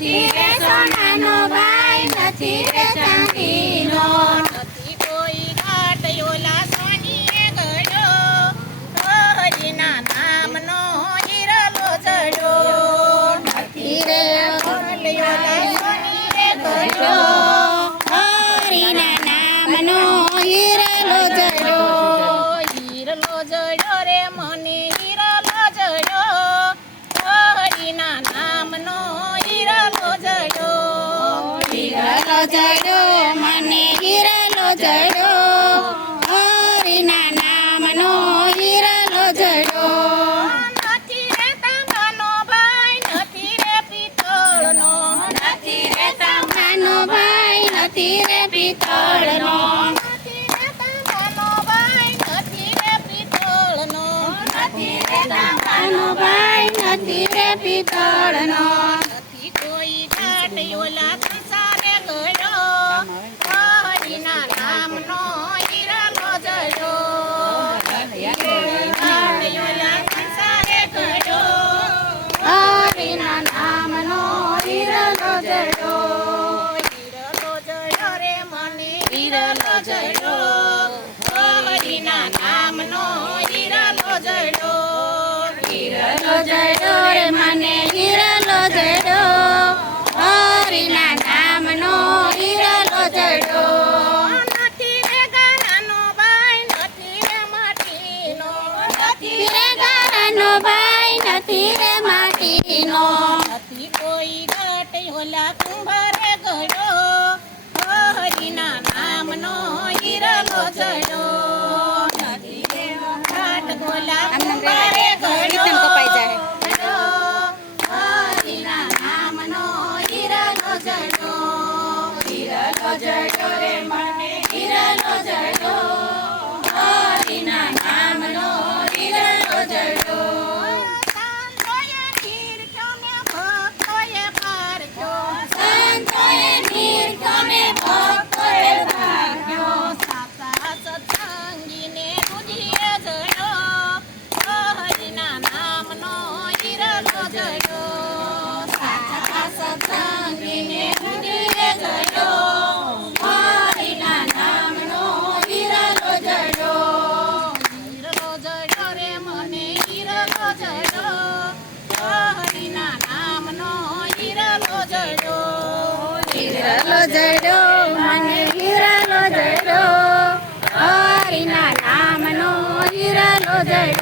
નથી રે સોનાનો ભાઈ, નથી રે ચાંદીનો. નથી કોઈ ઘાટ ઓલા સોનીએ ગળ્યો, હરિના નામનો હિરલો જડ્યો. નથી રે ઓલા સોનીએ ગળ્યો, હરિના નામનો હિરલો જડ્યો. હિરલો જડ્યો રે મને હિરલો જડ્યો, હરિના નામનો હિરલો જડ્યો. હિરલો જડ્યો મને હિરલો જડ્યો, હરિના નામનો હિરલો જડ્યો. નથી રે તાંબાનો ભાઈ, નથી રે પિત્તળનો, નથી રે તાંબાનો ભાઈ, નથી રે પિત્તળનો. નથી રે તાંબાનો ભાઈ, નથી રે પિત્તળનો. નથી રે તાંબાનો ભાઈ, નથી રે પિત્તળનો. નથી કોઈ ઘાટ ઓલા સંસારે ગળ્યો, હરિના નામનો હિરલો જડ્યો. નથી કોઈ ઘાટ ઓલા સંસારે ગળ્યો, હરિના નામનો હિરલો જડ્યો. હિરલો જડ્યો રે મને હિરલો જડ્યો, હરિના નામનો હિરલો જડ્યો. હિરલો જડ્યો રે મને હિરલો જડ્યો, હરિના નામનો હિરલો જડ્યો. નથી રે ગારાનો ભાઈ, નથી રે માટીનો, નથી રે ગારાનો ભાઈ, નથી રે માટીનો. નથી કોઈ ઘાટ ઓલા કુંભારે ગળ્યો, હરિના નામનો હિરલો જડ્યો. નથી રે ઘાટ ઓલા કુંભારે ગળ્યો, હરિના નામનો હિરલો જડ્યો. હિરલો જડ્યો રે મને હિરલો જડ્યો, હરિના નામનો હિરલો જડ્યો. સંતોએ નીરખ્યો ને ભક્તોએ પારખ્યો, સંતોએ નીરખ્યો ને ભક્તોએ ભાગ્યો. સાચા સત્સંગીને તુજીએ જડ્યો, હરિના નામનો હિરલો જડ્યો. સાચા સત્સંગીને તુજીએ જડ્યો, હરિના નામનો હિરલો જડ્યો. હિરલો જડ્યો રે મને હિરલો જડ્યો, હરિના નામનો હિરલો જડ્યો. હિરલો જડ્યો મને હિરલો જડ્યો, હરિના નામનો હિરલો જડ્યો.